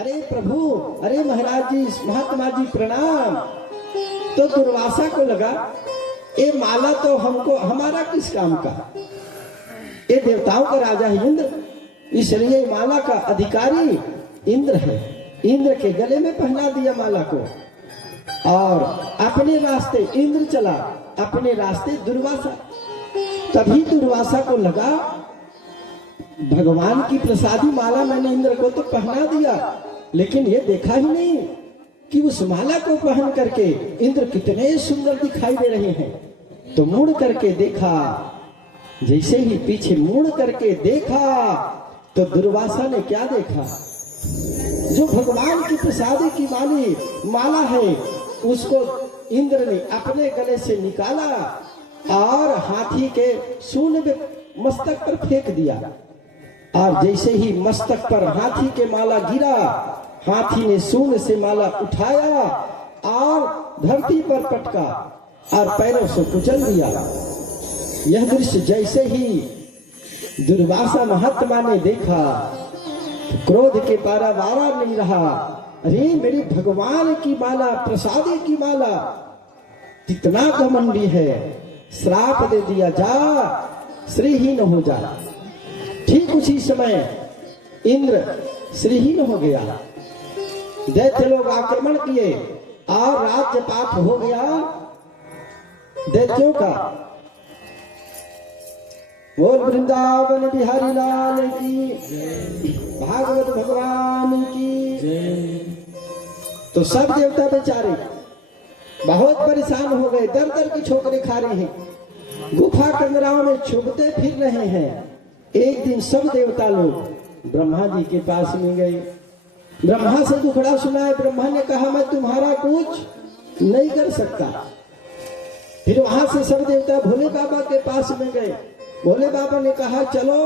अरे प्रभु, अरे महाराज जी, महात्मा जी प्रणाम। तो दुर्वासा को लगा ये माला तो हमको, हमारा किस काम का, ये देवताओं का राजा है इंद्र, इसलिए माला का अधिकारी इंद्र है। इंद्र के गले में पहना दिया माला को और अपने रास्ते इंद्र चला, अपने रास्ते दुर्वासा। तभी दुर्वासा को लगा भगवान की प्रसादी माला मैंने इंद्र को तो पहना दिया, लेकिन ये देखा ही नहीं कि उस माला को पहन करके इंद्र कितने सुंदर दिखाई दे रहे हैं। तो मुड़ करके देखा, जैसे ही पीछे मुड़ करके देखा तो दुर्वासा ने क्या देखा, जो भगवान की प्रसादी की माला है उसको इंद्र ने अपने गले से निकाला और हाथी के सूंड में मस्तक पर फेंक दिया। और जैसे ही मस्तक पर हाथी के माला गिरा, हाथी ने सूंड से माला उठाया और धरती पर पटका और पैरों से कुचल दिया। यह दृश्य जैसे ही दुर्वासा महात्मा ने देखा, क्रोध के पारावार नहीं रहा। अरे मेरी भगवान की माला, प्रसादी की माला, कितना घमंडी है, श्राप दे दिया, जा श्रीहीन हो जा। ठीक उसी समय इंद्र श्रीहीन हो गया, दैत्य लोग आक्रमण किए और राज्यपात हो गया दैत्यों का। बोल वृंदावन बिहारी लाल की, भागवत भगवान की। तो सब देवता बेचारे बहुत परेशान हो गए, दर दर की ठोकरें खा रहे हैं, गुफा कंदराओं में चुभते फिर रहे हैं। एक दिन सब देवता लोग ब्रह्मा जी के पास में गए, ब्रह्मा से दुखड़ा सुनाए। ब्रह्मा ने कहा मैं तुम्हारा कुछ नहीं कर सकता। फिर वहां से सब देवता भोले बाबा के पास में गए। भोले बाबा ने कहा चलो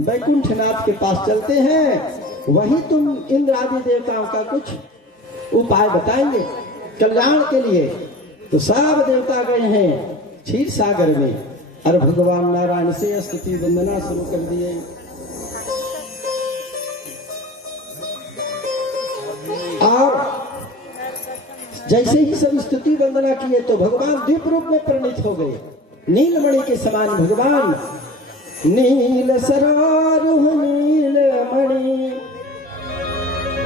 वैकुंठनाथ के पास चलते हैं, वही तुम इंद्र आदि देवताओं का कुछ उपाय बताएंगे कल्याण के लिए। तो सब देवता गए हैं क्षीर सागर में और भगवान नारायण से स्तुति वंदना शुरू कर दिए। और जैसे ही सब स्तुति वंदना किए तो भगवान द्वीप रूप में परिणित हो गए, नीलमणि के समान भगवान। नील सरारुह नील मणि,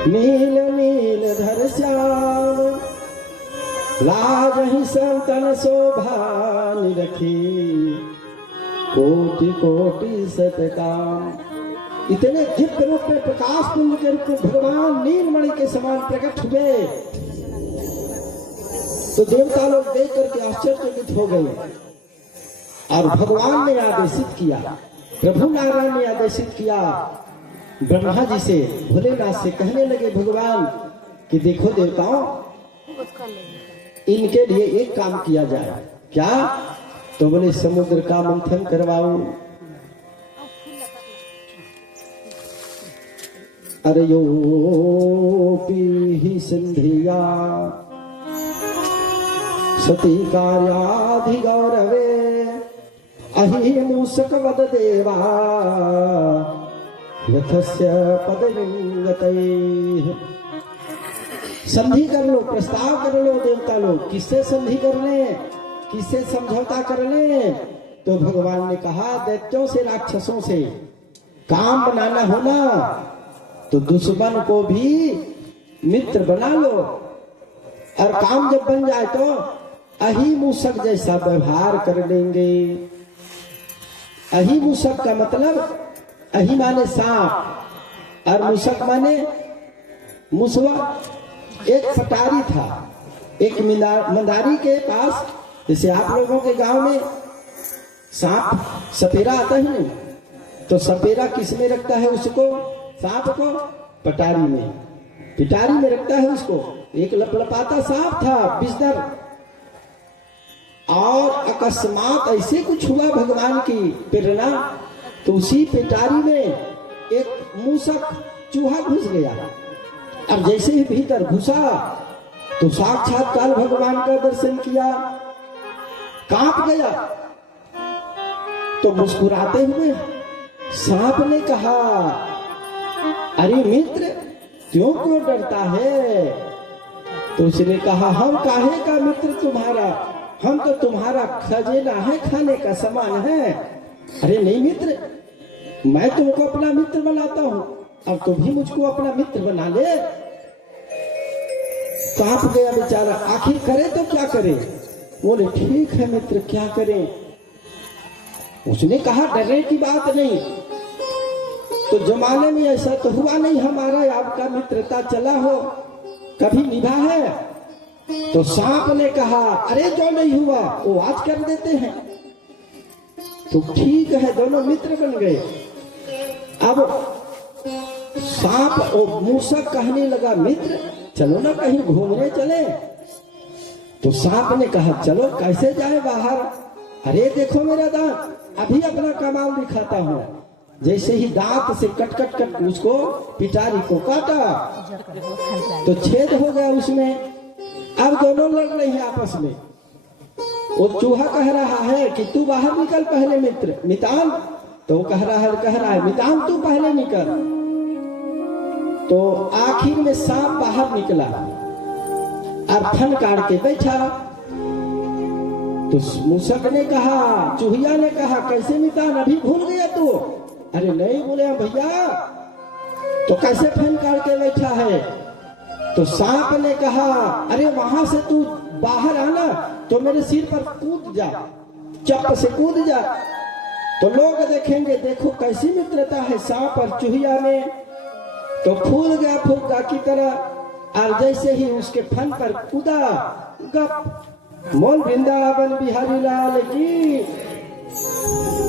नील नील धर श्याम, लाज ही संतन शोभा निरखी, कोटि कोटि सतकाम। इतने दिव्य रूप में, प्रकाश पुंज के रूप में भगवान नीलमणि के समान प्रकट हुए। तो देवता लोग देख करके आश्चर्यचकित हो गए और भगवान ने आदेशित किया, प्रभु नारायण ने आदेशित किया ब्रह्मा जी से, भोलेनाथ से कहने लगे भगवान कि देखो देवताओं, इनके लिए एक काम किया जाए। क्या? तो बोले समुद्र का मंथन करवाओ। अरे यो पी सिंधिया सती कार्याधि गौरवे, अहि मूषक वद देवा यथस्य पदविंगतैः। संधि कर लो, प्रस्ताव कर लो देवता लोग, किससे संधि कर ले, किससे समझौता कर ले? तो भगवान ने कहा दैत्यों से, राक्षसों से काम बनाना हो ना तो दुश्मन को भी मित्र बना लो, और काम जब बन जाए तो अहि मूषक जैसा व्यवहार कर लेंगे। अहि मूषक का मतलब, अहि माने सांप और मूषक माने मुसवा। एक पटारी था, एक मंदारी के पास, जैसे आप लोगों के गांव में सांप सपेरा आता है नहीं, तो सपेरा किस में रखता है उसको, सांप को? पटारी में, पिटारी में रखता है उसको। एक लपलपाता सांप था बिस्तर, और अकस्मात ऐसे कुछ हुआ भगवान की प्रेरणा, तो उसी पिटारी में एक मूषक चूहा घुस गया। अब जैसे ही भीतर घुसा तो साक्षात काल भगवान का दर्शन किया, कांप गया। तो मुस्कुराते हुए सांप ने कहा अरे मित्र, क्यों क्यों डरता है? तो उसने कहा, हम काहे का मित्र तुम्हारा, हम तो तुम्हारा खजाना है, खाने का सामान है। अरे नहीं मित्र, मैं तुमको अपना मित्र बनाता हूं, अब तुम भी मुझको अपना मित्र बना ले। कांप गया बेचारा, आखिर करे तो क्या करे? बोले ठीक है मित्र, क्या करें? उसने कहा डरने की बात नहीं, तो जमाने में ऐसा तो हुआ नहीं हमारा आपका मित्रता चला हो, कभी निभा है? तो सांप ने कहा, अरे जो नहीं हुआ वो आज कर देते हैं। तो ठीक है, दोनों मित्र बन गए। अब सांप और मूसक कहने लगा, मित्र चलो ना कहीं घूमने चले। तो सांप ने कहा, चलो कैसे जाए बाहर? अरे देखो मेरा दांत, अभी अपना कमाल दिखाता हूँ। जैसे ही दांत से कट कट कट उसको पिटारी को काटा तो छेद हो गया उसमें। अब दोनों लड़ रहे हैं आपस में। वो चूहा कह रहा है कि तू बाहर निकल पहले मित्र मितान, तो कह रहा है मितान तू पहले निकल। तो आखिर में सांप बाहर निकला और फन काट के बैठा। तो मूसक ने कहा, चूहिया ने कहा, कैसे मितान अभी भूल गया तू? अरे नहीं बोले भैया, तो कैसे फन काट के बैठा है? तो सांप ने कहा, अरे वहां से तू बाहर आना तो मेरे सिर पर कूद जा, चप्पल से कूद जा, तो लोग देखेंगे देखो कैसी मित्रता है सांप और चूहिया में। तो फूल गया फुग्गा की तरह और जैसे ही उसके फन पर कूदा, गप मोल वृंदावन बिहारी लाल की।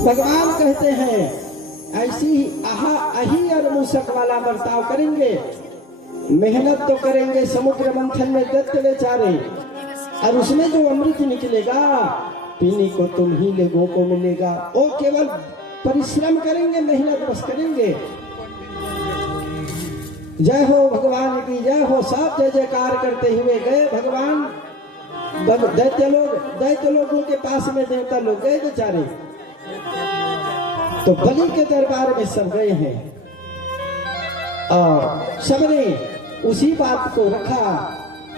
भगवान कहते हैं ऐसी ही अही और मूसक वाला बर्ताव करेंगे, मेहनत तो करेंगे समुद्र मंथन में दत्त बेचारे, और उसमें जो अमृत निकलेगा पीने को तुम ही लोगों को मिलेगा। वो केवल परिश्रम करेंगे, मेहनत बस करेंगे। जय हो भगवान की जय हो। सब जय जयकार करते हुए गए भगवान। दैत्य लोगों के पास में देवता लोग गए बेचारे, तो बलि के दरबार में सब गए हैं और सबने उसी बात को रखा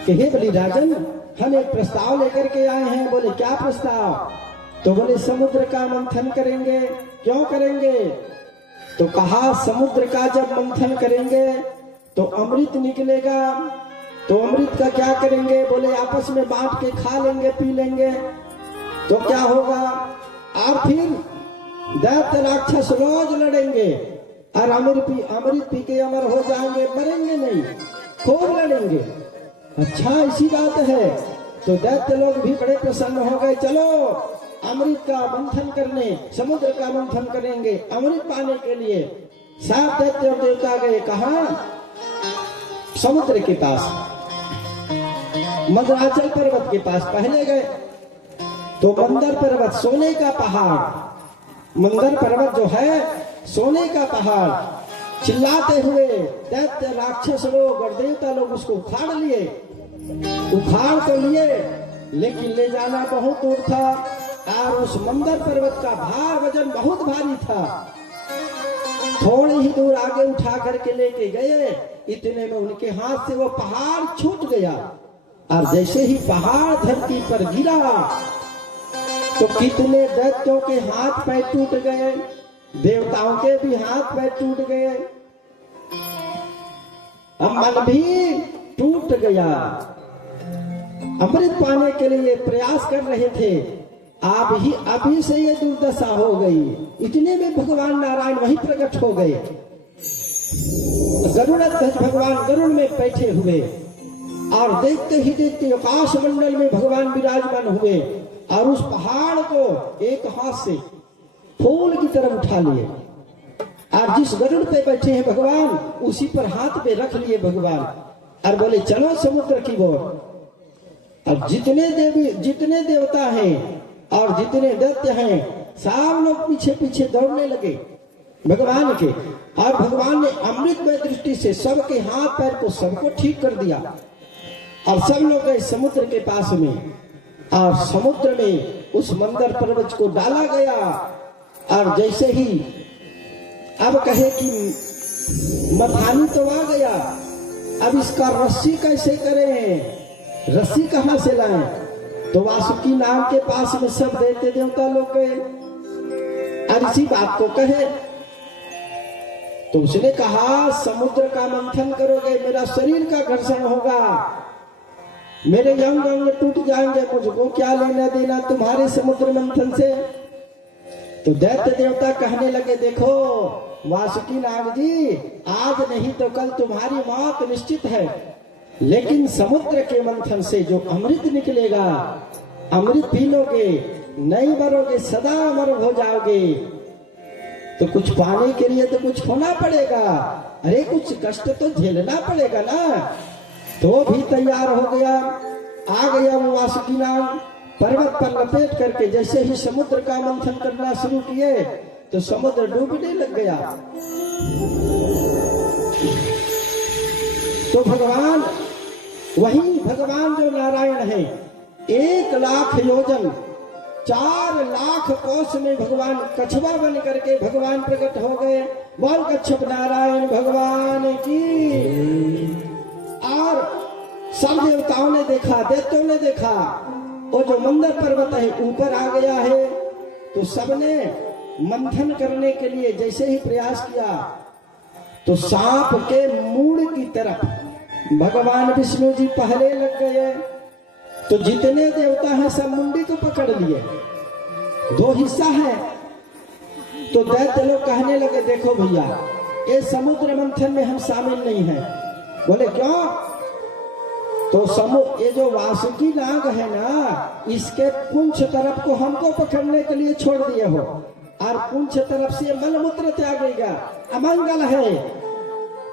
कि हे बलि राजन, हम एक प्रस्ताव लेकर के आए हैं। बोले क्या प्रस्ताव? तो बोले समुद्र का मंथन करेंगे। क्यों करेंगे? तो कहा समुद्र का जब मंथन करेंगे तो अमृत निकलेगा, तो अमृत का क्या करेंगे? बोले आपस में बांट के खा लेंगे, पी लेंगे, तो क्या होगा? और फिर दैत्य राक्षस रोज लड़ेंगे और अमृत पी के अमर हो जाएंगे, मरेंगे नहीं, खूब लड़ेंगे। अच्छा ऐसी बात है। तो दैत्य लोग भी बड़े प्रसन्न हो गए, चलो अमृत का मंथन करने, समुद्र का मंथन करेंगे अमृत पाने के लिए। सात दैत्य और देवता गए कहाँ? समुद्र के पास, मंदराचल पर्वत के पास पहले गए। तो मंदर पर्वत सोने का पहाड़, मंदर पर्वत जो है सोने का पहाड़, चिल्लाते हुए दैत्य राक्षस लोग और देवता लोग उसको उखाड़ लिए। उखाड़ तो लिए लेकिन ले जाना बहुत दूर था और उस मंदर पर्वत का भार वजन बहुत भारी था। थोड़ी ही दूर आगे उठा करके लेके गए, इतने में उनके हाथ से वो पहाड़ छूट गया और जैसे ही पहाड़ धरती पर गिरा तो कितने दैत्यों के हाथ पैर टूट गए, देवताओं के भी हाथ पैर टूट गए, मन भी टूट गया। अमृत पाने के लिए प्रयास कर रहे थे, अभी से ये दुर्दशा हो गई। इतने में भगवान नारायण वहीं प्रकट हो गए। गरुड़ध्वज भगवान गरुड़ में बैठे हुए और देखते ही देखते आकाश मंडल में भगवान विराजमान हुए और उस पहाड़ को एक हाथ से फूल की तरफ उठा लिए और जिस गरुड़ पे बैठे हैं भगवान उसी पर हाथ पे रख लिए भगवान और बोले चलो समुद्र की ओर। और जितने देवता हैं और जितने दैत्य हैं सब लोग पीछे पीछे दौड़ने लगे भगवान के, और भगवान ने अमृतमय दृष्टि से सबके हाथ पैर को सबको ठीक कर दिया और सब लोग गए समुद्र के पास में और समुद्र में उस मंदर पर्वत को डाला गया। और जैसे ही अब कहे कि मथानी तो आ गया अब इसका रस्सी कैसे करें, रस्सी कहां से लाएं? तो वासुकी नाग के पास में सब देवते देवता लोग गए और इसी बात को कहे। तो उसने कहा समुद्र का मंथन करोगे, मेरा शरीर का घर्षण होगा, मेरे अंग अंग टूट जाएंगे, मुझको क्या लेना देना तुम्हारे समुद्र मंथन से। तो दैत्य देवता कहने लगे, देखो वासुकी नाग जी, आज नहीं तो कल तुम्हारी मौत निश्चित है, लेकिन समुद्र के मंथन से जो अमृत निकलेगा, अमृत पी लोगे, नहीं मरोगे, सदा अमर हो जाओगे। तो कुछ पाने के लिए तो कुछ होना पड़ेगा, अरे कुछ कष्ट तो झेलना पड़ेगा ना। तो भी तैयार हो गया, आ गया वो वासुकी नाग, पर्वत पर लपेट करके जैसे ही समुद्र का मंथन करना शुरू किए तो समुद्र डूबने लग गया। तो भगवान, वही भगवान जो नारायण है, 1,00,000 योजन 4,00,000 कोस में भगवान कछुआ बन करके भगवान प्रकट हो गए। बोल कच्छप नारायण भगवान की। और सब देवताओं ने देखा, दैत्यों ने देखा, वो जो मंदर पर्वत है ऊपर आ गया है। तो सबने मंथन करने के लिए जैसे ही प्रयास किया तो सांप के मूड़ की तरफ भगवान विष्णु जी पहले लग गए। तो जितने देवता हैं सब मुंडी को पकड़ लिए, 2 हिस्सा है। तो दैत्य लोग कहने लगे, देखो भैया, ये समुद्र मंथन में हम शामिल नहीं हैं। बोले क्यों? तो ये जो वासुकी नाग है ना, इसके पुंछ तरफ को हमको पकड़ने के लिए छोड़ दिए हो, और पुंछ तरफ से मलमूत्र त्यागेगा, अमंगल है,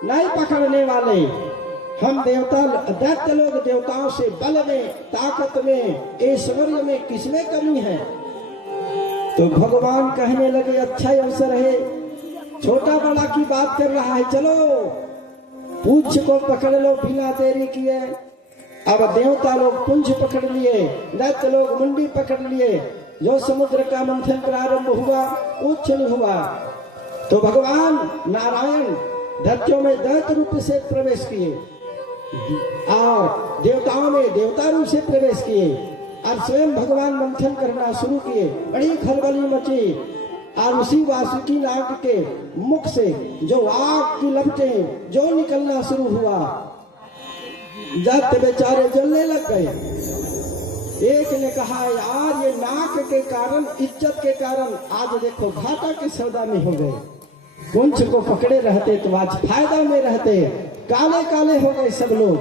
नहीं पकड़ने वाले। हम देवता, दैत्य लोग देवताओं से बल में, ताकत में, ऐश्वर्य में किसमें कमी है? तो भगवान कहने लगे, अच्छा अवसर है, छोटा बड़ा की बात कर रहा है, चलो पूंछ को पकड़ लो बिना देरी किए। अब देवता लोग पुंछ पकड़ लिए, दैत्य लोग मुंडी पकड़ लिए। जो समुद्र का मंथन प्रारंभ हुआ, उच्छल हुआ। तो भगवान नारायण दैत्यों में दैत्य रूप से प्रवेश किए और देवताओं में देवता रूप से प्रवेश किए और स्वयं भगवान मंथन करना शुरू किए। बड़ी खलबली मची और उसी वासुकी नाग के मुख से जो आग की लपटें जो निकलना शुरू हुआ, दैत्य बेचारे जलने लग गए। एक ने कहा, यार ये नाक के कारण, इज्जत के कारण आज देखो घाटा के सौदा में हो गए। पुंछ को पकड़े रहते तो आज फायदा में रहते, काले काले हो गए सब लोग।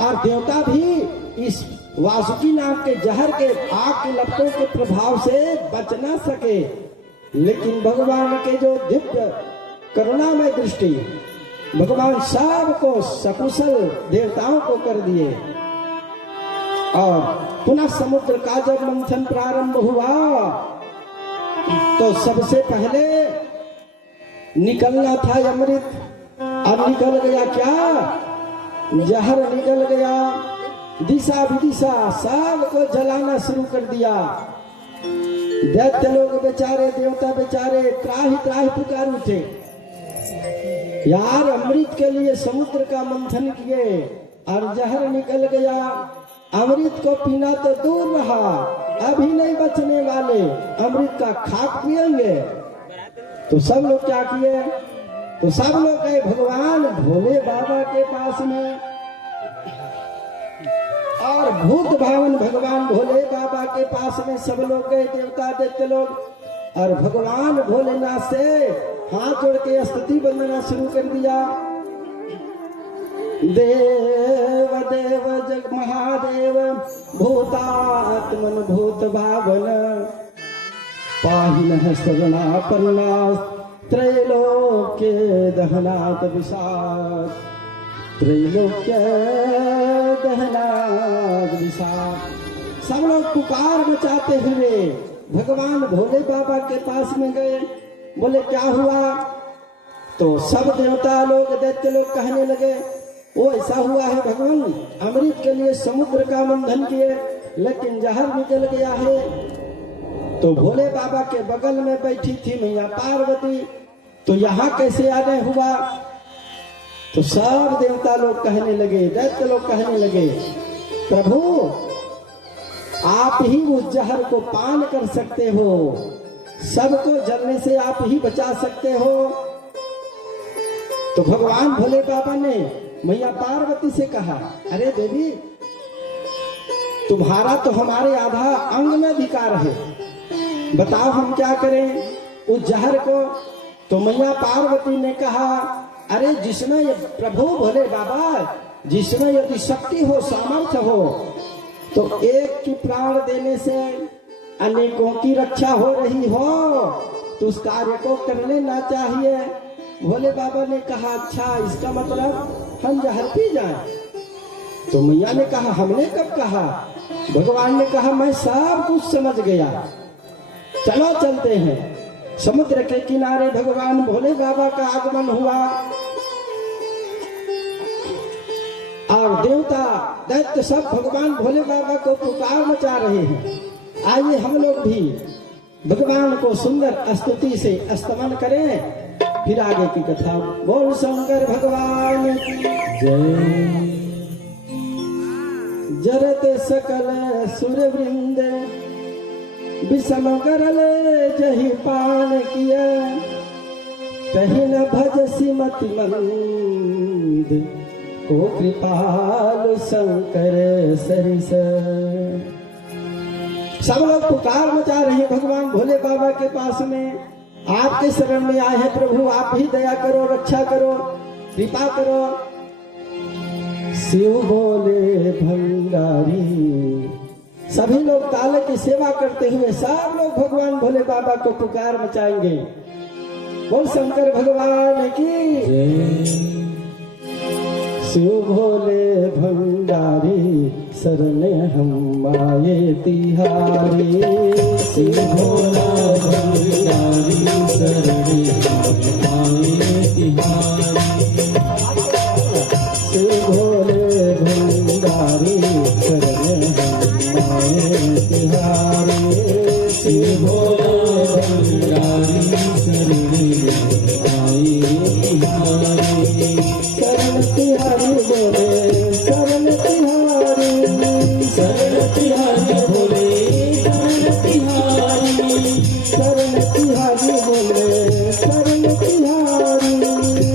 और देवता भी इस वासुकी नाग के जहर के, आग के लपटों के प्रभाव से बच ना सके। लेकिन भगवान के जो दिव्य करुणामय दृष्टि, भगवान सबको सकुशल देवताओं को कर दिए। और पुनः समुद्र का जब मंथन प्रारंभ हुआ तो सबसे पहले निकलना था अमृत, अब निकल गया क्या? जहर निकल गया। दिशा विदिशा सबको जलाना शुरू कर दिया। दैत्य लोग बेचारे, देवता बेचारे त्राहि त्राहि पुकार उठे, यार अमृत के लिए समुद्र का मंथन किए और जहर निकल गया। अमृत को पीना तो दूर रहा, अभी नहीं बचने वाले, अमृत का खाक पिएंगे। तो सब लोग क्या किए? तो सब लोग गए भगवान भोले बाबा के पास में और भूत भावन भगवान भोले बाबा के पास में सब लोग गए, देवता दैत्य लोग। और भगवान भोलेनाथ से हाथ जोड़ के स्तुति वंदना शुरू कर दिया। देव देव जग महादेव भूतात्मन भूत भावन पाहिनः शरणापन्नास त्रैलोक्य दहनात् विषाद, त्रैलोक्य दहनात् विषाद। सब लोग पुकार मचाते हुए भगवान भोले बाबा के पास में गए। बोले क्या हुआ? तो सब देवता लोग दैत्य लोग कहने लगे, वो ऐसा हुआ है भगवान, अमृत के लिए समुद्र का मंथन किए लेकिन जहर निकल गया है। तो भोले बाबा के बगल में बैठी थी मैया पार्वती, तो यहाँ कैसे आने हुआ? तो सब देवता लोग कहने लगे, दैत्य लोग कहने लगे, प्रभु आप ही उस जहर को पान कर सकते हो, सबको जलने से आप ही बचा सकते हो। तो भगवान भोले बाबा ने मैया पार्वती से कहा, अरे देवी तुम्हारा तो हमारे आधा अंग में अधिकार है, बताओ हम क्या करें उस जहर को। तो मैया पार्वती ने कहा, अरे जिसमें प्रभु भोले बाबा जिसमें यदि शक्ति हो, सामर्थ्य हो, तो एक की प्राण देने से अनेकों की रक्षा हो रही हो तो उस कार्य को कर लेना चाहिए। भोले बाबा ने कहा, अच्छा इसका मतलब हम जहर पी जाएं। तो मैया ने कहा, हमने कब कहा? भगवान ने कहा, मैं सब कुछ समझ गया, चलो चलते हैं। समुद्र के किनारे भगवान भोले बाबा का आगमन हुआ और देवता दैत्य सब भगवान भोले बाबा को पुकार मचा रहे हैं। आइए हम लोग भी भगवान को सुंदर स्तुति से स्तमन करें, फिर आगे की कथा। बोल शंकर भगवान जय। जरत सकल सुर वृंद विषम करल जहि पान किया, कहीं न भजसी मति मंद, ओ कृपाल शंकर सरिस। सब लोग पुकार मचा रहे हैं भगवान भोले बाबा के पास में, आपके शरण में आए हैं प्रभु, आप ही दया करो, रक्षा करो, कृपा करो। शिव बोले भंडारी, सभी लोग ताले की सेवा करते हुए सब लोग भगवान भोले बाबा को पुकार मचाएंगे। बोल शंकर भगवान की जय। शिव भोले भंडारी शरणे हम आए तिहारी, शिव भोला भंडारी शरणे हम आए तिहारी, शिव भोले भंडारी शरणे हम आए तिहारी, शिव भोले भंडारी शरणे हम आए तिहारी। शरण तिहारी बोले शरण तिहारी, शरण तिहारी बोले शरण तिहारी, शरण तिहारी बोले शरण तिहारी,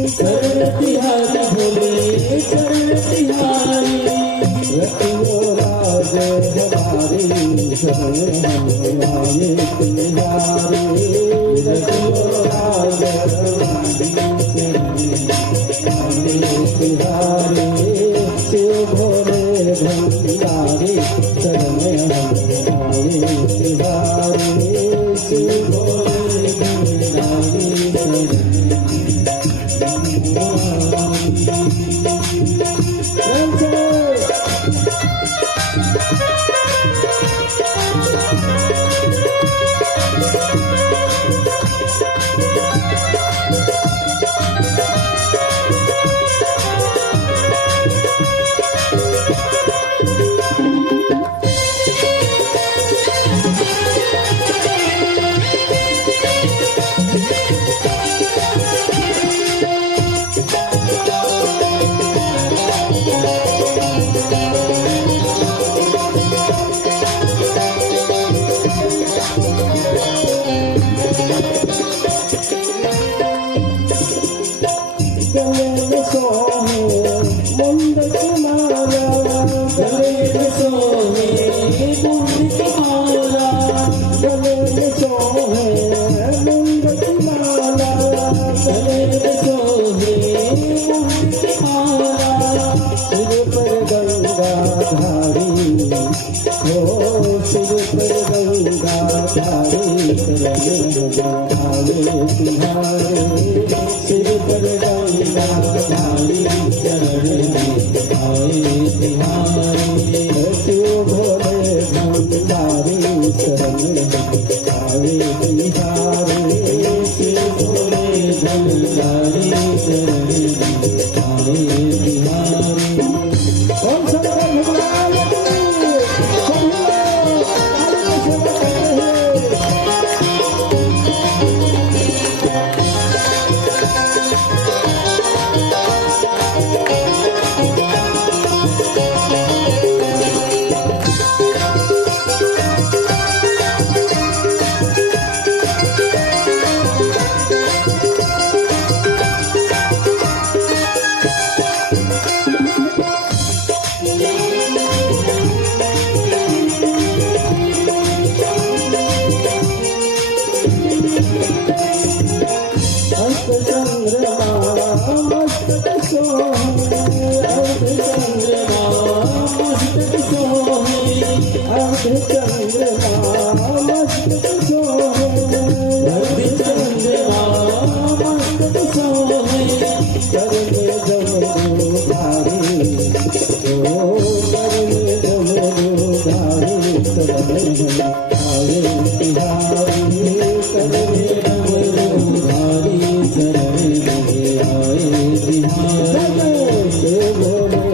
शरण तिहारी बोले शरण तिहारी। रतियो राज हमारी शरण हम आए तिहारी, रतियो राज तिहारी, शिव भोले भंडारी शरणे हम आए तिहारी, शिव भोले भंडारी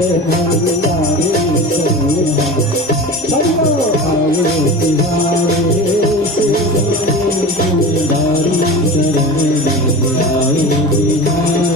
भंडारी चलो आए तिहारे शिव भंडारी शरण आए तिहारे।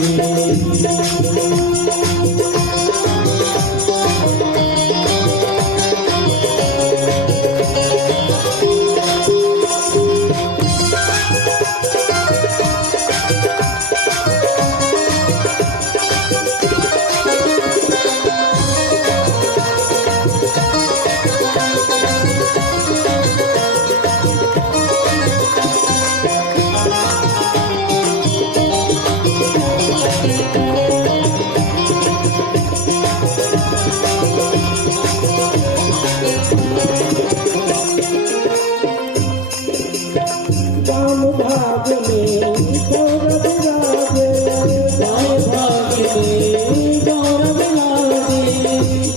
भाग में गौरव राजे, गाय भाग में गौरव राजे,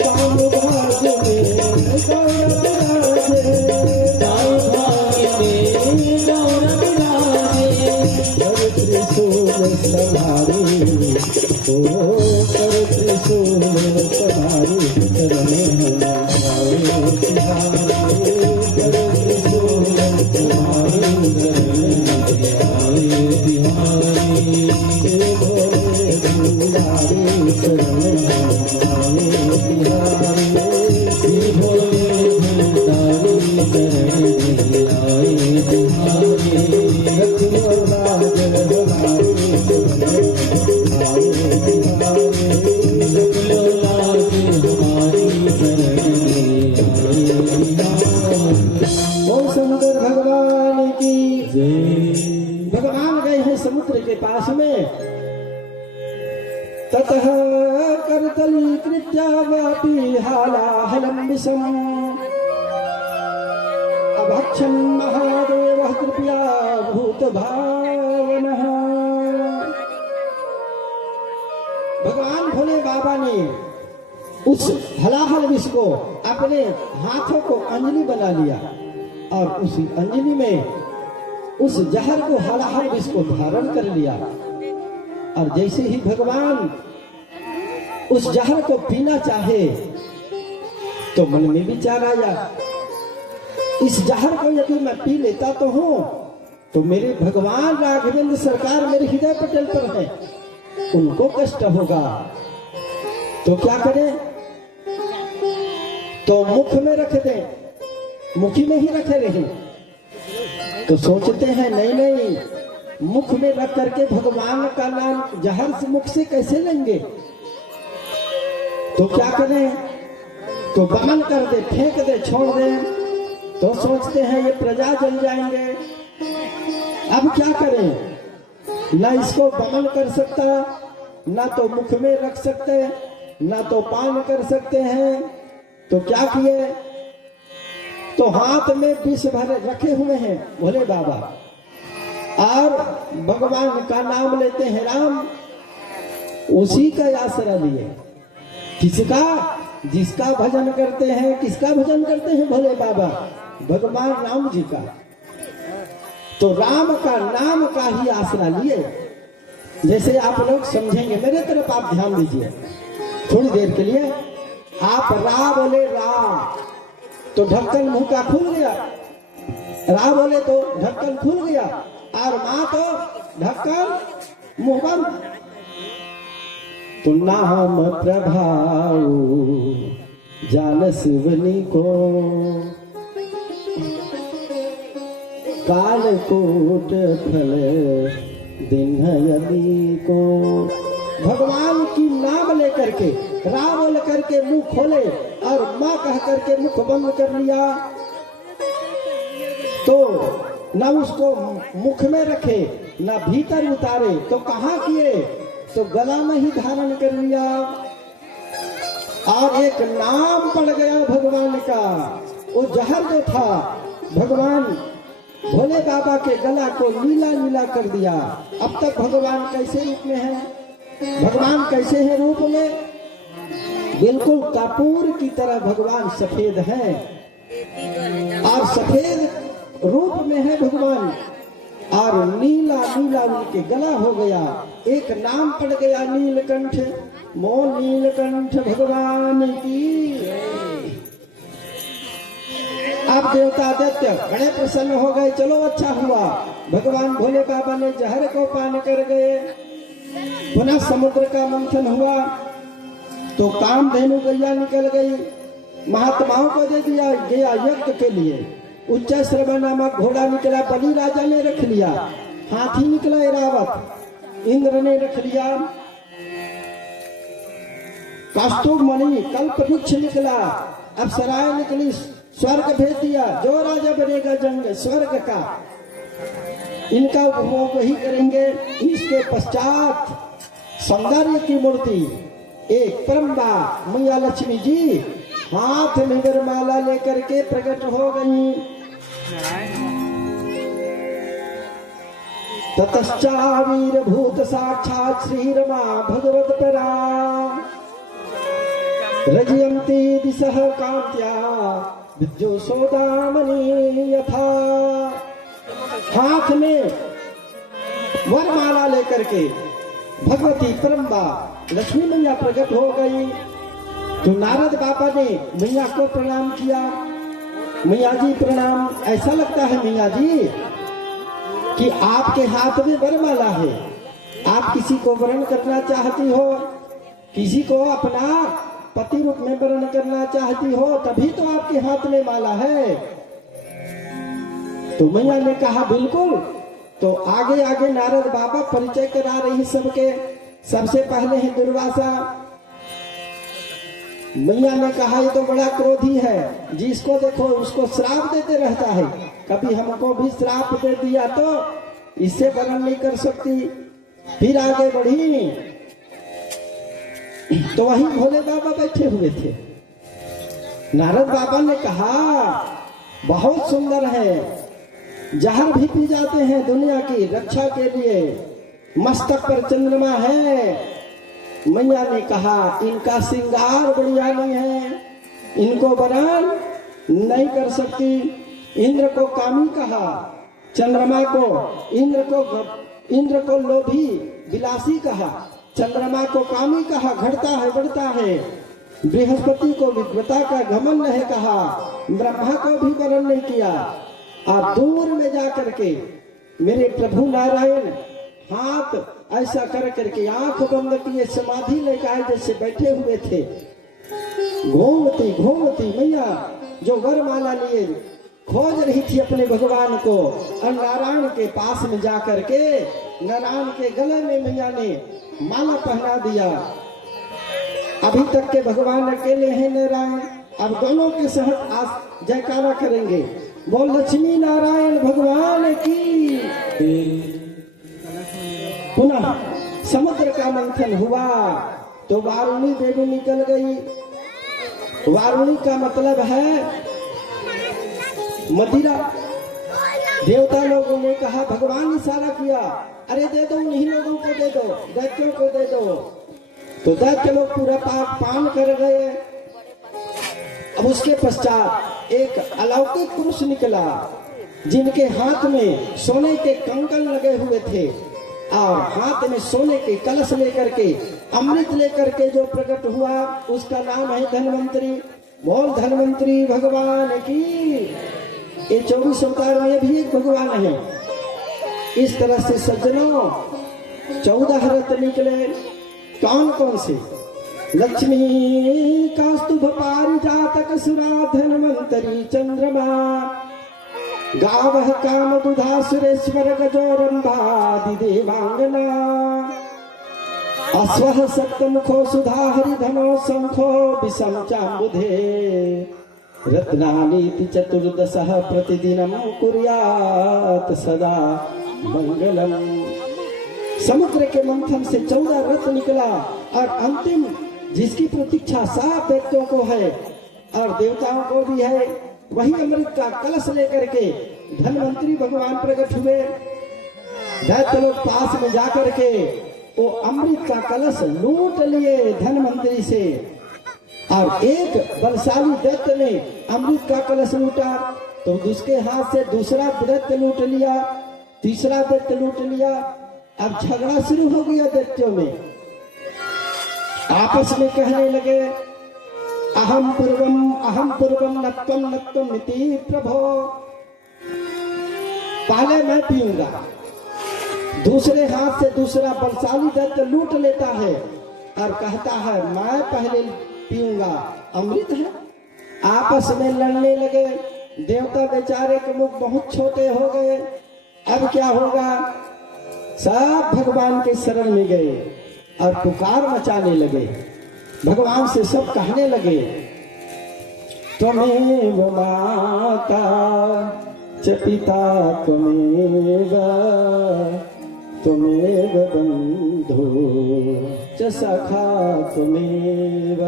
काम भाग में गौरव राजे, गाय भाग में गौरव राजे। कर त्रिशूल सवारी ओ कर त्रिशूल सवारी करने हम आए तिहारे। कर त्रिशूल सवारी शंकर भगवान की जय। भगवान गए हैं समुद्र के पास में। ततः करतली कृत्या वापी हालाहलम विषम अभक्षन् महादेवः कृपया भूत भावनः। भगवान भोले बाबा ने उस हलाहल विष को अपने हाथों को अंजलि बना लिया और उसी अंजलि में उस जहर को हलाहल विष को धारण कर लिया। और जैसे ही भगवान उस जहर को पीना चाहे तो मन में विचार आया, इस जहर को यदि मैं पी लेता तो हूं तो मेरे भगवान राघवेंद्र सरकार मेरे हृदय पटल पर है, उनको कष्ट होगा, तो क्या करें? तो मुख में रख दें, मुखी में ही रखे रहे। तो सोचते हैं नहीं नहीं, मुख में रख करके भगवान का नाम जहर से मुख से कैसे लेंगे? तो क्या करें? तो बमन कर दे, फेंक दे, छोड़ दे। तो सोचते हैं ये प्रजा जल जाएंगे। अब क्या करें? ना इसको बमन कर सकता, ना तो मुख में रख सकते, ना तो पान कर सकते हैं। तो क्या किए? तो हाथ में विष भरे रखे हुए हैं भोले बाबा और भगवान का नाम लेते हैं राम, उसी का आसरा लिए। किसका? जिसका भजन करते हैं। किसका भजन करते हैं? भोले बाबा, भगवान राम जी का। तो राम का नाम का ही आसरा लिए। जैसे आप लोग समझेंगे, मेरे तरफ आप ध्यान दीजिए थोड़ी देर के लिए। आप रा बोले रा तो ढक्कन मुंह का खुल गया, रा बोले तो ढक्कन खुल गया, और माँ तो ढक्कन मुंह बंद। तो नाम प्रभाव जान शिवनी को, कालकूट फल दिन यदि को। भगवान की नाम लेकर के, रा बोल करके मुंह खोले और माँ कह करके मुख बंद कर लिया, तो न उसको मुख में रखे न भीतर उतारे, तो कहाँ किए? तो गला में ही धारण कर लिया। और एक नाम पड़ गया भगवान का। वो जहर जो था भगवान भोले बाबा के गला को नीला नीला कर दिया। अब तक भगवान कैसे रूप में है? भगवान कैसे है रूप में? बिल्कुल कपूर की तरह भगवान सफेद है, और सफेद रूप में है भगवान, और नीला नीला उनके गला हो गया। एक नाम पड़ गया नीलकंठ। मोल नीलकंठ भगवान की। अब देवता दैत्य बड़े प्रसन्न हो गए, चलो अच्छा हुआ, भगवान भोले बाबा ने जहर को पान कर गए। पुनः समुद्र का मंथन हुआ तो कामधेनु गैया निकल गई, महात्माओं को दे दिया गया यज्ञ के लिए। उच्च श्रवण नामक घोड़ा निकला, बलि राजा ने रख लिया। हाथी निकला ऐरावत, इंद्र ने रख लिया। कौस्तुभ मणि कल्प वृक्ष निकला, अप्सराएं निकली, स्वर्ग भेज दिया। जो राजा बनेगा जंग स्वर्ग का, इनका उपभोग वही करेंगे। इसके पश्चात सौंदर्य की मूर्ति एक परम्बा मैया लक्ष्मी जी हाथ में वरमाला लेकर के प्रकट हो गई। ततश्चावीर भूत साक्षात श्री रमा भगवत परा रजयन्ती दिशः कांत्या विद्युसोदामणि यथा। हाथ में वरमाला लेकर के भगवती परम्बा लक्ष्मी मैया प्रकट हो गई। तो नारद बाबा ने मैया को प्रणाम किया। मैया जी प्रणाम। ऐसा लगता है मैया जी कि आपके हाथ में वरमाला है, आप किसी को वरण करना चाहती हो, किसी को अपना पति रूप में वर्ण करना चाहती हो, तभी तो आपके हाथ में माला है। तो मैया ने कहा बिल्कुल। तो आगे आगे नारद बाबा परिचय करा रही सबके। सबसे पहले है दुर्वासा। मैया ने कहा ये तो बड़ा क्रोधी है, जिसको देखो उसको श्राप देते रहता है, कभी हमको भी श्राप दे दिया तो इससे वर्ण नहीं कर सकती। फिर आगे बढ़ी तो वहीं भोले बाबा बैठे हुए थे। नारद बाबा ने कहा बहुत सुंदर है, जहर भी पी जाते हैं दुनिया की रक्षा के लिए, मस्तक पर चंद्रमा है। मैया ने कहा इनका श्रृंगार बढ़िया नहीं है, इनको वरण नहीं कर सकती। इंद्र को कामी कहा, चंद्रमा को इंद्र को लोभी विलासी कहा, चंद्रमा को कामी कहा, घटता है बढ़ता है। बृहस्पति को विद्वता का घमंड है कहा, ब्रह्मा को भी वरण नहीं किया। आप दूर में जा करके मेरे प्रभु नारायण हाथ ऐसा कर करके आंख बंद किए समाधि लेकर आए जैसे बैठे हुए थे। घूमती घूमती मैया जो वरमाला लिए खोज रही थी अपने भगवान को, और नारायण के पास में जा करके नारायण के गले में मैया ने माला पहना दिया। अभी तक के भगवान अकेले हैं नारायण, अब दोनों के साथ जयकारा करेंगे। बोल लक्ष्मी नारायण भगवान की। पुनः समुद्र का मंथन हुआ तो वारुणी देवी निकल गई। वारुणी का मतलब है मदिरा। देवता लोगों ने कहा, भगवान इशारा किया, अरे दे दो, उन्हीं लोगों को दे दो, दैत्यों को दे दो। तो दैत्य लोग पूरा पान कर गए। अब उसके पश्चात एक अलौकिक पुरुष निकला, जिनके हाथ में सोने के कंकन लगे हुए थे और हाथ में सोने के कलश लेकर के अमृत लेकर के जो प्रकट हुआ, उसका नाम है धन्वंतरी। बोल धन्वंतरी भगवान की। ये 24 अवतार में भी एक भगवान है। इस तरह से सज्जनों 14 रत्न निकले। कौन कौन से? लक्ष्मी कौस्तुभ पारिजातक सुरा धन्वंतरी चंद्रमा गावः काम बुधा सुरेश्वर गजोरंभादि देवांगना अश्वः सप्तमुखो सुधा हरिधनो शंखो विषम चाम्बुधे रत्नानीति चतुर्दशः प्रतिदिनं कुर्यात् सदा मंगलम। समुद्र के मंथन से 14 रत्न निकला और अंतिम जिसकी प्रतीक्षा 7 दैत्यों को है और देवताओं को भी है, वही अमृत का कलश लेकर के धन्वंतरी भगवान प्रकट हुए। दैत्य लोग पास में जाकर के वो अमृत का कलश लूट लिए धन्वंतरी से, और एक बलशाली दैत्य ने अमृत का कलश लूटा तो उसके हाथ से दूसरा दैत्य लूट लिया, तीसरा दैत्य लूट लिया। अब झगड़ा शुरू हो गया दैत्यों में। आपस में कहने लगे, अहम पूर्वम नत्वम इति प्रभो। पहले मैं पीऊंगा। दूसरे हाथ से दूसरा बलशाली दैत्य लूट लेता है और कहता है मैं पहले पीऊंगा, अमृत है। आपस में लड़ने लगे। देवता बेचारे के मुख बहुत छोटे हो गए। अब क्या होगा? सब भगवान के शरण में गए और पुकार मचाने लगे। भगवान से सब कहने लगे, त्वमेव माता च पिता त्वमेव, त्वमेव बंधु च सखा त्वमेव,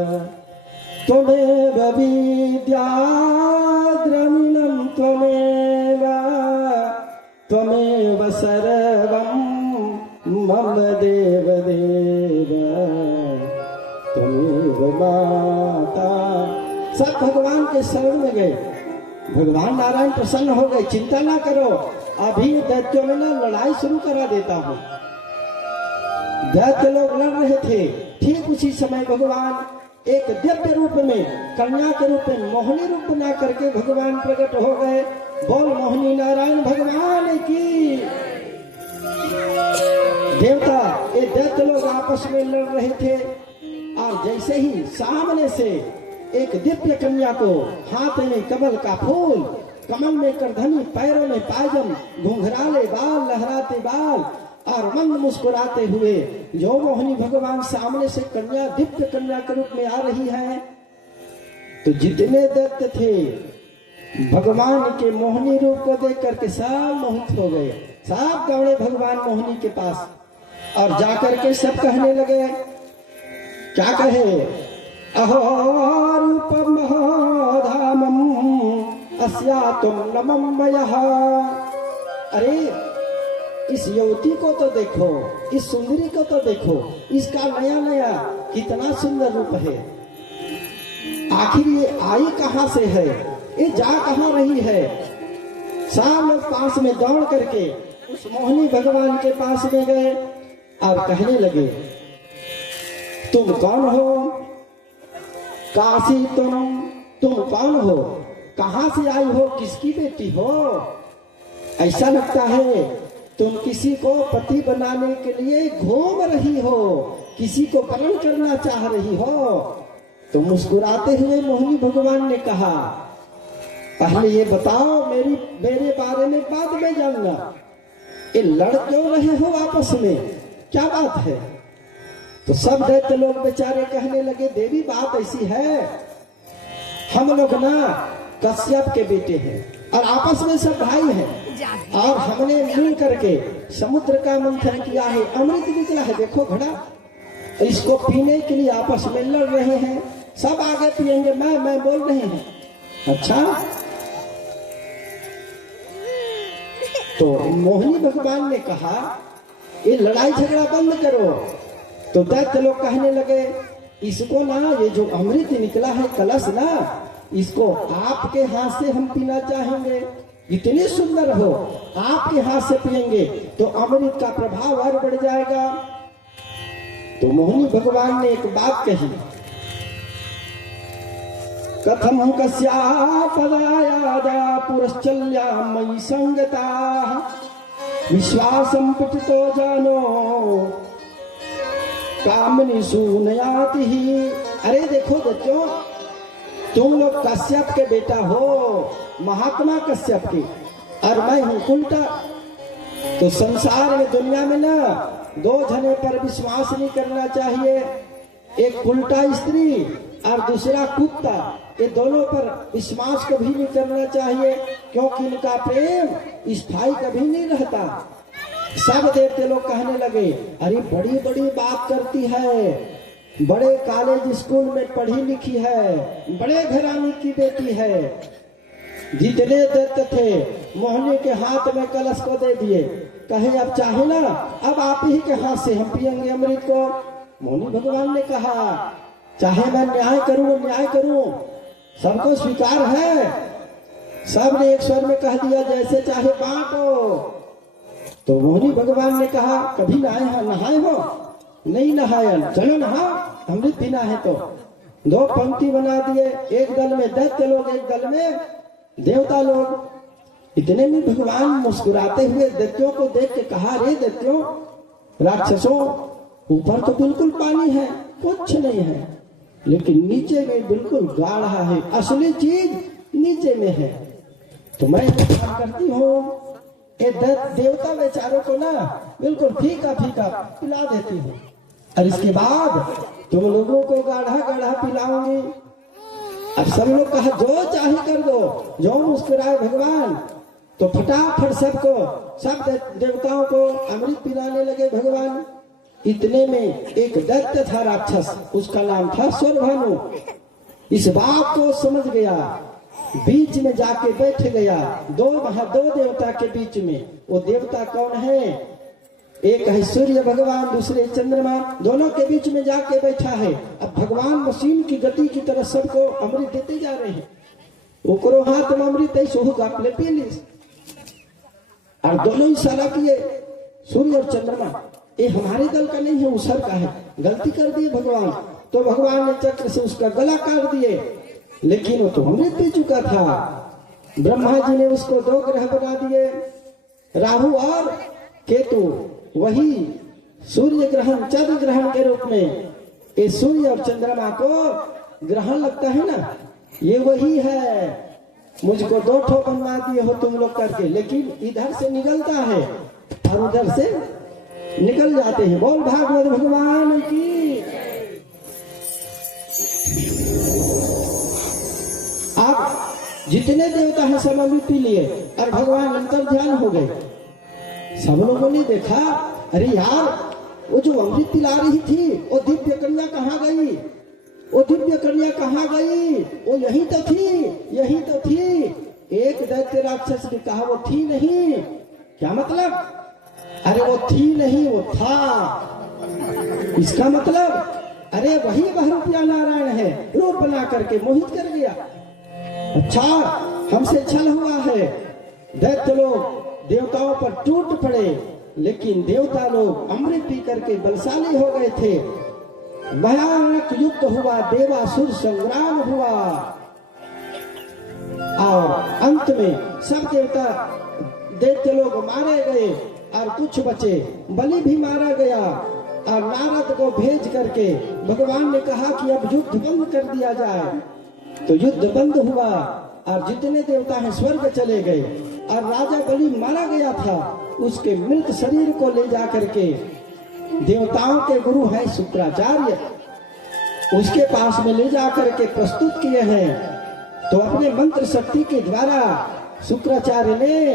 त्वमेव विद्या द्रविणं त्वमेव, त्वमेव सर्वं मम देव देव, त्वमेव माता। सब भगवान के शरण में गए। भगवान नारायण प्रसन्न हो गए। चिंता ना करो, अभी दैत्यों में ना लड़ाई शुरू करा देता हूं। दैत्य लोग लड़ रहे थे। ठीक उसी समय भगवान एक दिव्य रूप में, कन्या के रूप में, मोहिनी रूप बना करके भगवान प्रकट हो गए। बोल मोहिनी नारायण भगवान की। देवता ये दैत्य लोग आपस में लड़ रहे थे और जैसे ही सामने से एक दिव्य कन्या को, हाथ में कमल का फूल, कमल में करधनी, पैरों में पायजम, घुंघराले बाल, लहराते बाल और मंद मुस्कुराते हुए जो मोहिनी भगवान सामने से कन्या, दिव्य कन्या के रूप में आ रही है, तो जितने दैत्य थे भगवान के मोहिनी रूप को देख करके सब मोहित हो गए। सब दौड़े भगवान मोहिनी के पास और जाकर के सब कहने लगे, क्या कहे? अहो रूपम धामम अस्यातुम नमम मयः। अरे इस युवती को तो देखो, इस सुंदरी को तो देखो, इसका नया नया कितना सुंदर रूप है। आखिर ये आई कहां से है? ये जा कहां रही है? सब लोग पास में दौड़ करके उस मोहिनी भगवान के पास में गए और कहने लगे, तुम कौन हो? काशी तुम कौन हो? कहां से आई हो? किसकी बेटी हो? ऐसा लगता है तुम किसी को पति बनाने के लिए घूम रही हो, किसी को वरण करना चाह रही हो। तो मुस्कुराते हुए मोहिनी भगवान ने कहा, पहले ये बताओ, मेरे बारे में बाद में जानना। ये लड़ क्यों रहे हो आपस में? क्या बात है? तो सब दैत्य लोग बेचारे कहने लगे, देवी बात ऐसी है, हम लोग ना कश्यप के बेटे हैं और आपस में सब भाई हैं और हमने मिल करके समुद्र का मंथन किया है, अमृत निकला है, देखो घड़ा, इसको पीने के लिए आपस में लड़ रहे हैं। सब आगे पिएंगे, मैं बोल रहे हैं। अच्छा, तो मोहिनी भगवान ने कहा, ये लड़ाई झगड़ा बंद करो। तो दैत्य लोग कहने लगे, इसको ना, ये जो अमृत निकला है कलश ना, इसको आपके हाथ से हम पीना चाहेंगे। इतने सुंदर हो, आपके हाथ से पिएंगे तो अमृत का प्रभाव और बढ़ जाएगा। तो मोहिनी भगवान ने एक बात कही, कथम कस्यापदायादा पुरश्चल्या मयि संगता विश्वासं पतितो जानो कामनी सुनयाति ही। अरे देखो बच्चों, तुम लोग कश्यप के बेटा हो, महात्मा कश्यप के, और मैं हूं उल्टा। तो संसार में, दुनिया में ना, दो जने पर विश्वास नहीं करना चाहिए। एक उल्टा स्त्री और दूसरा कुत्ता, ये दोनों पर विश्वास कभी नहीं करना चाहिए, क्योंकि इनका प्रेम स्थायी कभी नहीं रहता। सब देवते लोग कहने लगे, अरे बड़ी बड़ी बात करती है, बड़े कॉलेज स्कूल में पढ़ी लिखी है, बड़े घराने की बेटी है। जितने दैत्य थे मोहिनी के हाथ में कलश को दे दिए, कहे अब चाहे ना, अब आप ही के हाथ से हम पिएंगे अमृत को। मोहिनी भगवान ने कहा, चाहे मैं न्याय करूं, सबको स्वीकार है। सब ने एक स्वर में कह दिया, जैसे चाहे बांटो। तो मोहिनी भगवान ने कहा, कभी नहाए हो? नहीं नहायन, चलो नहा, अमृत पीना है। तो 2 पंक्ति बना दिए, एक दल में दैत्य लोग, एक दल में देवता लोग। इतने में भगवान मुस्कुराते हुए दैत्यों को देख के कहा, रे दैत्यों, राक्षसों, ऊपर तो बिल्कुल पानी है, कुछ नहीं है, लेकिन नीचे में बिल्कुल गाढ़ा है, असली चीज नीचे में है। तो मैं काम करती हूँ, ये देवता बेचारों को ना बिल्कुल फीका फीका पिला देती हूँ, और इसके बाद तुम लोगों को गाढ़ा गाढ़ा पिलाऊंगी। अब सब लोग कहा, जो चाहे कर दो। जो मुस्कुराए भगवान, तो फटाफट सबको, सब देवताओं को अमृत पिलाने लगे भगवान। इतने में एक दैत्य था राक्षस, उसका नाम था स्वर्भानु। इस बात को समझ गया, बीच में जाके बैठ गया, दो देवता के बीच में। वो देवता कौन है? एक है सूर्य भगवान, दूसरे चंद्रमा, दोनों के बीच में जाके बैठा है। अब भगवान मशीन की गति की तरह सबको अमृत देते जा रहे हैं। ओकरो हाथ में अमृत है, सोहू का पी ली, और दोनों इशारा किए, सूर्य और चंद्रमा, ये हमारे दल का नहीं है, उसर का है। गलती कर दिए भगवान, तो भगवान ने चक्र से उसका गला काट दिए, लेकिन वो तो अमृत पी चुका था। ब्रह्मा जी ने उसको 2 ग्रह बना दिए, राहु और केतु। वही सूर्य ग्रहण, चंद्र ग्रहण के रूप में ये सूर्य और चंद्रमा को ग्रहण लगता है ना, ये वही है। मुझको 2 ठो बनवा दिए हो तुम लोग करके, लेकिन इधर से निकलता है और उधर से निकल जाते हैं। बोल भागवत भगवान की। आप जितने देवता हैं सब अमृत पी लिए और भगवान अंतर ध्यान हो गए। सब लोगों ने देखा, अरे यार, वो जो अमृत पिला रही थी, वो दिव्य कन्या कहाँ गई? वो दिव्य कन्या कहाँ गई? वो यही तो थी, यही तो थी। एक दैत्य राक्षस ने कहा, वो थी नहीं। क्या मतलब? अरे वो थी नहीं, वो था। इसका मतलब, अरे वही बहुरूपिया नारायण है, रूप बना करके मोहित कर गया। अच्छा, हमसे छल हुआ है। दैत्य लोग देवताओं पर टूट पड़े, लेकिन देवता लोग अमृत पी करके बलशाली हो गए थे। भयानक युद्ध हुआ, देवासुर संग्राम हुआ, और अंत में सब देवता दैत्य लोग मारे गए और कुछ बचे। बलि भी मारा गया, और नारद को भेज करके भगवान ने कहा कि अब युद्ध बंद कर दिया जाए। तो युद्ध बंद हुआ, और जितने देवता हैं स्वर्ग चले गए, और राजा बलि मारा गया था, उसके मृत शरीर को ले जा करके देवताओं के गुरु है शुक्राचार्य, उसके पास में ले जा करके प्रस्तुत किए हैं। तो अपने मंत्र शक्ति के द्वारा शुक्राचार्य ने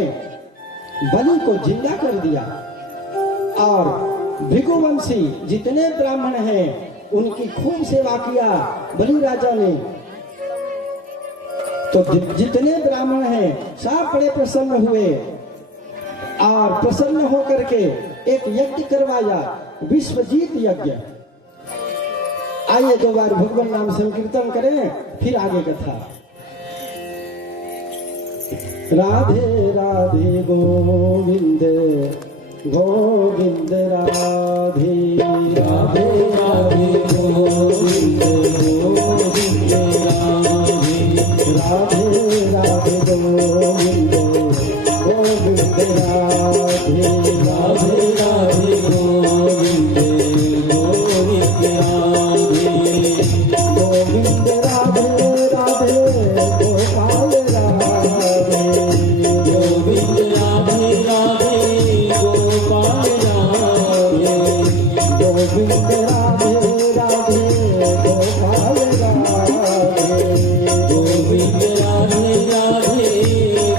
बलि को जिंदा कर दिया, और भृगुवंशी जितने ब्राह्मण हैं उनकी खूब सेवा किया बलि राजा ने। तो जितने ब्राह्मण हैं सब बड़े प्रसन्न हुए, और प्रसन्न होकर के एक यज्ञ करवाया, विश्वजीत यज्ञ। आइए 2 बार भगवान नाम संकीर्तन करें, फिर आगे कथा। राधे राधे गोविंद गोविंद राधे, राधे राधे गोविंद गोविंद राधे, राधे राधे गोविंद गोविंद राधे, राधे राधे गोविंद गोविंद राधे, गोविंद राधे राधे गोपाल राधे, गोविंद राधे राधे गोपाल राधे, गोविंद राधे राधे गोपाल राधे, गोविंद राधे राधे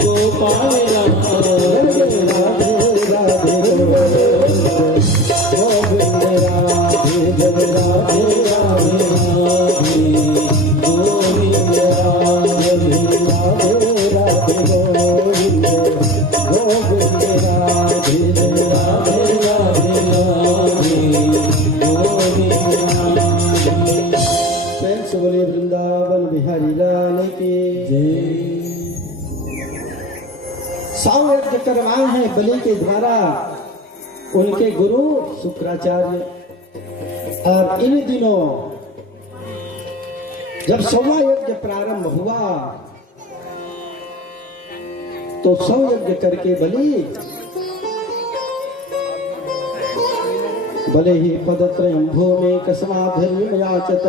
गोपाल राधे, राधे राधे गोविंद राधे, जब राधे राधे राधे, गोविंद राधे राधे राधे गोविंद, गोविंद राधे जब राधे राधे राधे, गोविंद राधे। प्रेम से बोलिए वृंदावन बिहारी लाल की जय। 100 यज्ञ करवाए हैं बलि के द्वारा उनके गुरु शुक्राचार्य। और इन दिनों जब 100वां यज्ञ प्रारंभ हुआ तो 100 यज्ञ करके बले ही पदत्रयं भूमे कसमाधर्यमयाचत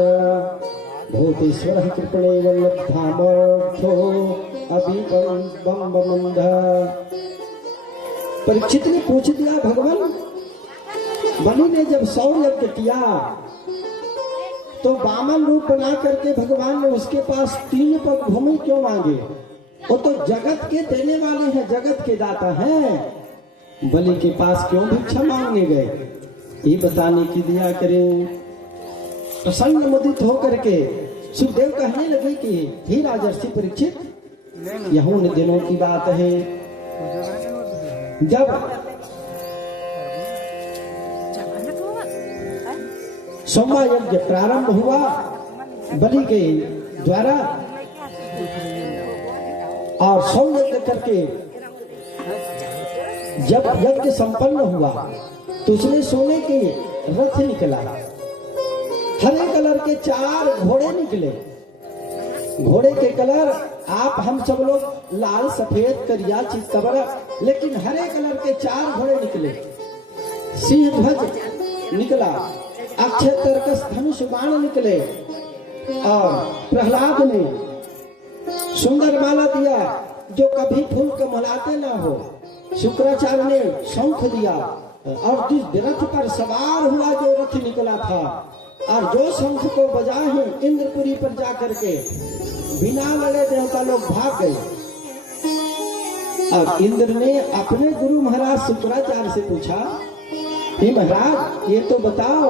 भूतेश्वर कृपणे वल्लभामर्थो अभिबंबमंध। परीक्षित ने पूछ दिया, भगवान बलि ने जब 100 यज्ञ किया तो वामन रूप बना करके भगवान ने उसके पास 3 पग भूमि क्यों मांगे? वो तो जगत के देने वाले हैं, जगत के दाता हैं, बलि के पास क्यों भिक्षा मांगने गए? ये बताने की दिया करें। प्रसन्न मुदित होकर के सुखदेव कहने लगे कि हे राजर्षि परीक्षित, यह उन दिनों की बात है जब 100वां यज्ञ प्रारंभ हुआ बलि के द्वारा, और 100 यज्ञ करके जब यज्ञ संपन्न हुआ तो उसने सोने के रथ निकला, हरे कलर के 4 घोड़े निकले। घोड़े के कलर आप हम सब लोग लाल सफेद करिया चितकबर, लेकिन हरे कलर के 4 घोड़े निकले। सिंह ध्वज निकला, अक्षय तरकस धनुष बाण निकले, और प्रहलाद ने सुंदर माला दिया जो कभी फूल को मलाते ना हो। शुक्राचार्य ने शंख दिया, और जिस रथ पर सवार हुआ जो रथ निकला था, और जो शंख को बजाए इंद्रपुरी पर जाकर के बिना लड़े देवता लोग भाग गए। और इंद्र ने अपने गुरु महाराज शुक्राचार्य से पूछा, हे महाराज ये तो बताओ,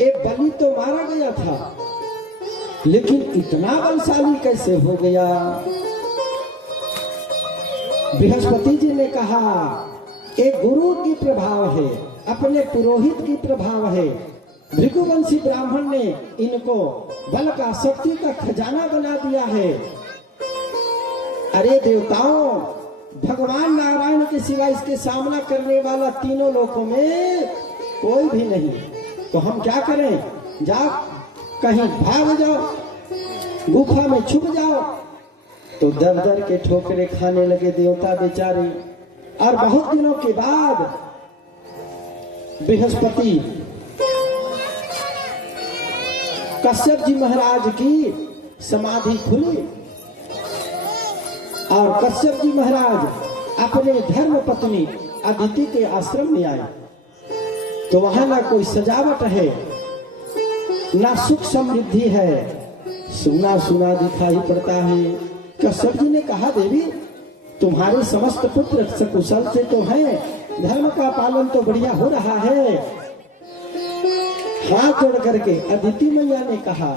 एक बलि तो मारा गया था लेकिन इतना बलशाली कैसे हो गया? बृहस्पति जी ने कहा, एक गुरु की प्रभाव है, अपने पुरोहित की प्रभाव है। भृगुवंशी ब्राह्मण ने इनको बल का, शक्ति का खजाना बना दिया है। अरे देवताओं, भगवान नारायण के सिवा इसके सामना करने वाला तीनों लोकों में कोई भी नहीं। तो हम क्या करें? जाओ कहीं भाग जाओ, गुफा में छुप जाओ। तो दर दर के ठोकरे खाने लगे देवता बेचारे। और बहुत दिनों के बाद बृहस्पति कश्यप जी महाराज की समाधि खुली, और कश्यप जी महाराज अपने धर्म पत्नी अदिति के आश्रम में आए। तो वहां ना कोई सजावट है, ना सुख समृद्धि है, सुना सुना दिखाई पड़ता है। कश्यप जी ने कहा, देवी तुम्हारे समस्त पुत्र सकुशल से तो हैं, धर्म का पालन तो बढ़िया हो रहा है। हाथ जोड़ करके अदिति मैया ने कहा,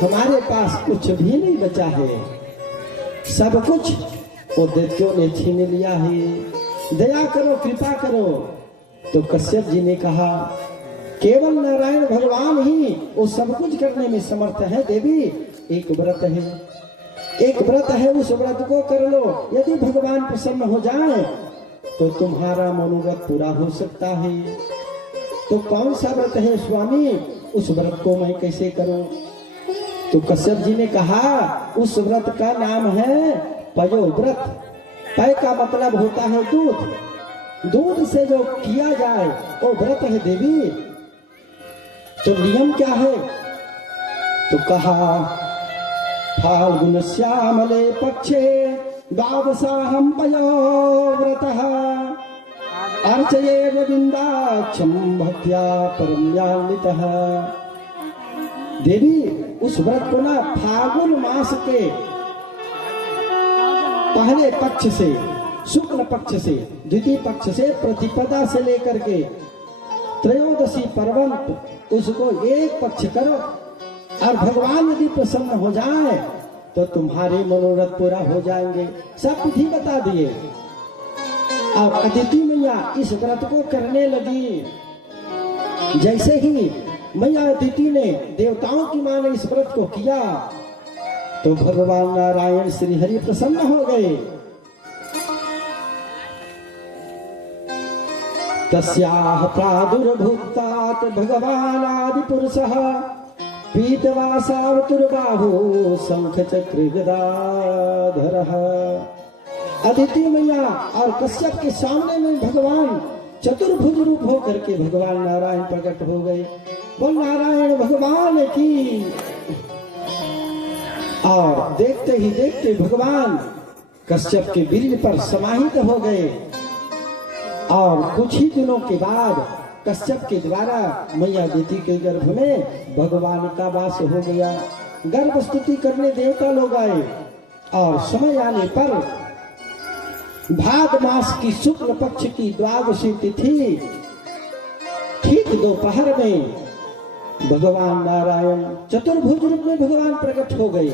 हमारे पास कुछ भी नहीं बचा है, सब कुछ वो दैत्यों ने छीन लिया है, दया करो, कृपा करो। तो कश्यप जी ने कहा, केवल नारायण भगवान ही वो सब कुछ करने में समर्थ है देवी। एक व्रत है, एक व्रत है, उस व्रत को कर लो, यदि भगवान प्रसन्न हो जाए तो तुम्हारा मनोरथ पूरा हो सकता है। तो कौन सा व्रत है स्वामी? उस व्रत को मैं कैसे करूं? तो कश्यप जी ने कहा, उस व्रत का नाम है पयो व्रत। पय का मतलब होता है दूध, दूध से जो किया जाए वो व्रत है देवी। तो नियम क्या है? तो कहा, फाल्गुन श्यामले पक्षे द्वादशाहं पयो व्रतः अर्चये गोविंदाक्षं भक्त्या परम्यान्वितः। देवी उस व्रत को ना फाल्गुन मास के पहले पक्ष से, शुक्ल पक्ष से, द्वितीय पक्ष से, प्रतिपदा से लेकर के त्रयोदशी पर्वत उसको एक पक्ष करो, और भगवान यदि प्रसन्न हो जाए तो तुम्हारे मनोरथ पूरा हो जाएंगे। सब विधि बता दिए। अब अदिति मैया इस व्रत को करने लगी। जैसे ही मैया अदिति ने, देवताओं की मां ने इस व्रत को किया तो भगवान नारायण श्री हरि प्रसन्न हो गए। तस्याः प्रादुर्भूतात् भगवानादिपुरुषः पीतवासावतुर्बाहो शंखचक्रगदाधरः। अदिति मैया और कश्यप के सामने में भगवान चतुर्भुज रूप होकर के भगवान नारायण प्रकट हो गए। बोल नारायण भगवान की। और देखते ही देखते भगवान कश्यप के वीर्य पर समाहित हो गए और कुछ ही दिनों के बाद कश्यप के द्वारा मैया अदिति के गर्भ में भगवान का वास हो गया। गर्भ स्तुति करने देवता लोग आए और समय आने पर भाद मास की शुक्ल पक्ष की द्वादशी तिथि ठीक दोपहर में भगवान नारायण चतुर्भुज रूप में भगवान प्रकट हो गए।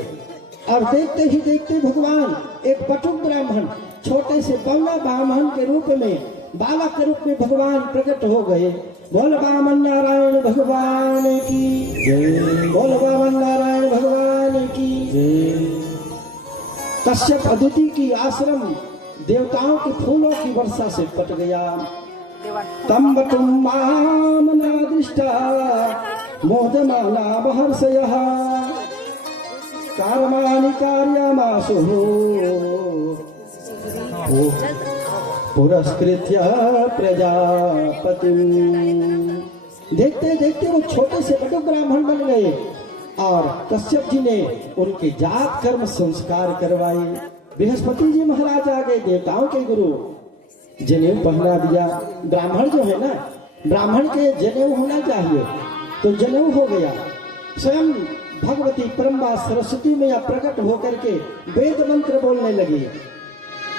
और देखते ही देखते भगवान एक बटुक ब्राह्मण छोटे से पौना ब्राह्मण के रूप में बालक के रूप में भगवान प्रकट हो गए। बोल वामन नारायण भगवान की जय। बोल वामन नारायण भगवान की जय। कश्यप अदिति की आश्रम देवताओं के फूलों की वर्षा से पट गया। तम बटुम मामना दृष्टा मोदमाना महर्षयः कर्माणि कार्यमाशु पुरस्कृत्य प्रजापति। देखते देखते वो छोटे से बड़े ब्राह्मण बन गए और कश्यप जी ने उनके जात कर्म संस्कार करवाए। बृहस्पति जी महाराज आ गए, देवताओं के गुरु, जनेऊ पहना दिया। ब्राह्मण जो है ना, ब्राह्मण के जनेऊ होना चाहिए, तो जनेऊ हो गया। स्वयं भगवती परम्बा सरस्वती में या प्रकट होकर के वेद मंत्र बोलने लगी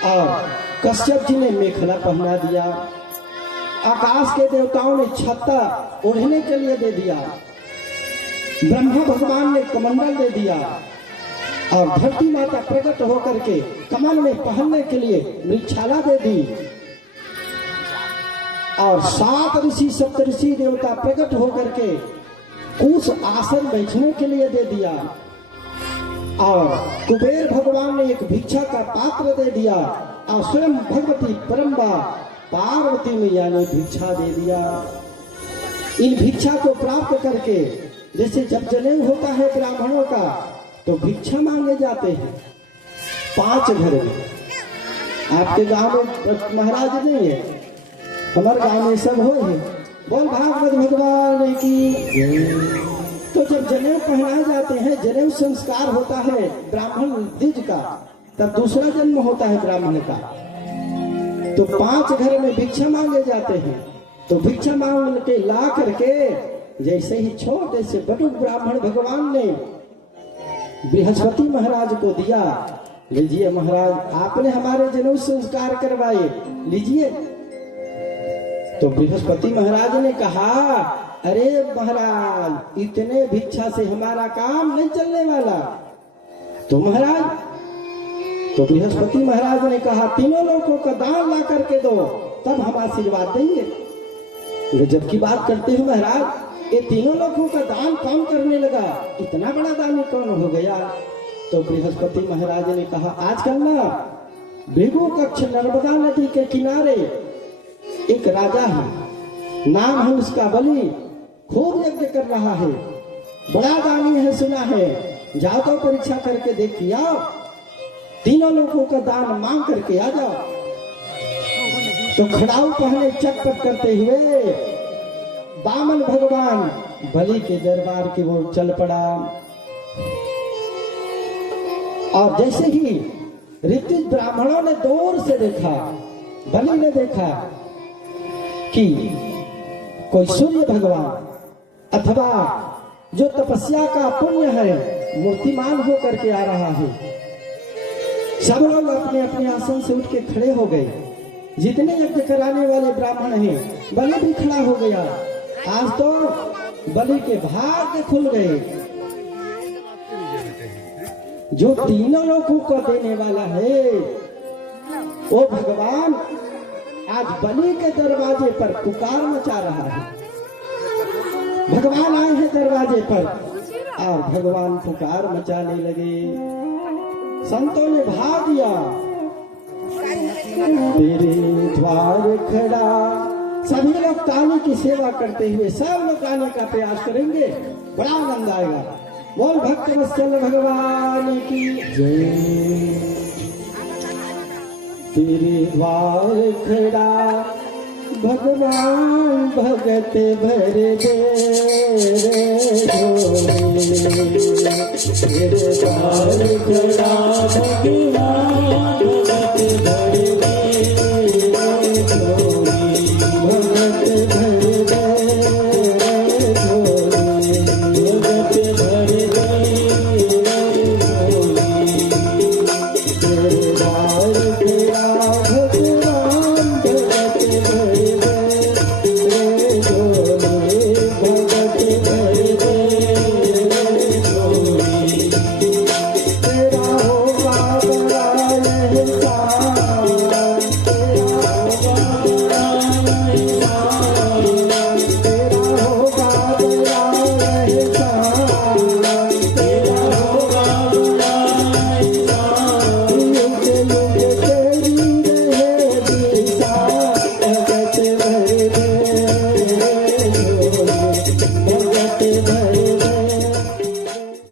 और कश्यप जी ने मेखला पहना दिया। आकाश के देवताओं ने छत्ता ओढ़ने के लिए दे दिया। ब्रह्मा भगवान ने कमंडल दे दिया और धरती माता प्रकट होकर के कमल में पहनने के लिए मृक्षाला दे दी। और 7 ऋषि सप्तऋषि देवता प्रकट होकर के कुश आसन बैठने के लिए दे दिया। और कुबेर भगवान ने एक भिक्षा का पात्र दे दिया और स्वयं भगवती परम्बा पार्वती मैया ने भिक्षा दे दिया। इन भिक्षा को प्राप्त करके जैसे जब जनेऊ होता है ब्राह्मणों का तो भिक्षा मांगे जाते हैं 5 घर में। आपके गांव में महाराज नहीं है, हमारे गांव में सब हो है। बोल भागवत भगवान की। तो जब जनेऊ पहनाए जाते हैं, जनेऊ संस्कार होता है ब्राह्मण द्विज का, तब दूसरा जन्म होता है ब्राह्मण का। तो 5 घर में भिक्षा मांगे जाते हैं। तो भिक्षा मांग के ला करके जैसे ही छोटे से बटुक ब्राह्मण भगवान ने बृहस्पति महाराज को दिया, लीजिए महाराज, आपने हमारे जनेऊ संस्कार करवाए, लीजिए। तो बृहस्पति महाराज ने कहा, अरे महाराज, इतने भिक्षा से हमारा काम नहीं चलने वाला। तो महाराज, तो बृहस्पति महाराज ने कहा, तीनों लोगों का दान ला करके दो, तब हम आशीर्वाद देंगे। गजब की बात करते हैं महाराज, ये तीनों लोगों का दान कौन करने लगा, इतना बड़ा दानी कौन हो गया। तो बृहस्पति महाराज ने कहा, आजकल ना भृगु कक्ष नर्मदा नदी के किनारे एक राजा है, नाम है उसका बलि, खूब यज्ञ कर रहा है, बड़ा दानी है सुना है, जाओ तो परीक्षा करके देखिए आओ, तीनों लोगों का दान मांग करके आ जाओ। तो खड़ाऊ पहने चटपट करते हुए बामन भगवान बलि के दरबार की ओर चल पड़ा। और जैसे ही ऋतिक ब्राह्मणों ने दूर से देखा, बलि ने देखा कि कोई सूर्य भगवान अथवा जो तपस्या का पुण्य है मूर्तिमान होकर के आ रहा है। सब लोग अपने अपने आसन से उठ के खड़े हो गए। जितने यज्ञ कराने वाले ब्राह्मण हैं, बलि भी खड़ा हो गया। आज तो बलि के भाग्य खुल गए। जो तीनों लोगों को देने वाला है वो भगवान आज बलि के दरवाजे पर पुकार मचा रहा है। भगवान आए हैं दरवाजे पर और भगवान पुकार मचाने लगे। संतों ने भाव दिया, तेरे द्वार खड़ा सभी लोग ताली की सेवा करते हुए सब लोग गाने का प्रयास करेंगे, बड़ा आनंद आएगा। बोल भक्त वत्सल भगवान की जय। तेरे द्वार खड़ा भगवान भगत भर दे रे झोली। तेरे द्वार खड़ा